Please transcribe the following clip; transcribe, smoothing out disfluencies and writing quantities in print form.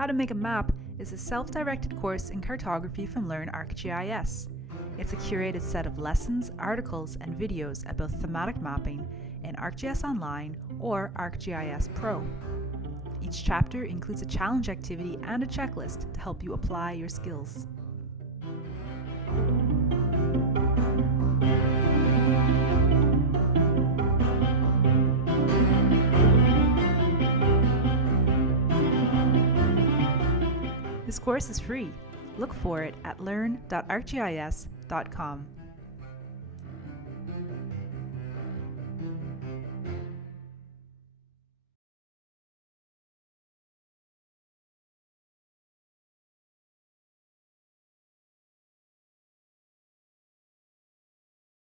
How to Make a Map is a self-directed course in cartography from Learn ArcGIS. It's a curated set of lessons, articles, and videos about thematic mapping in ArcGIS Online or ArcGIS Pro. Each chapter includes a challenge activity and a checklist to help you apply your skills. This course is free. Look for it at learn.arcgis.com.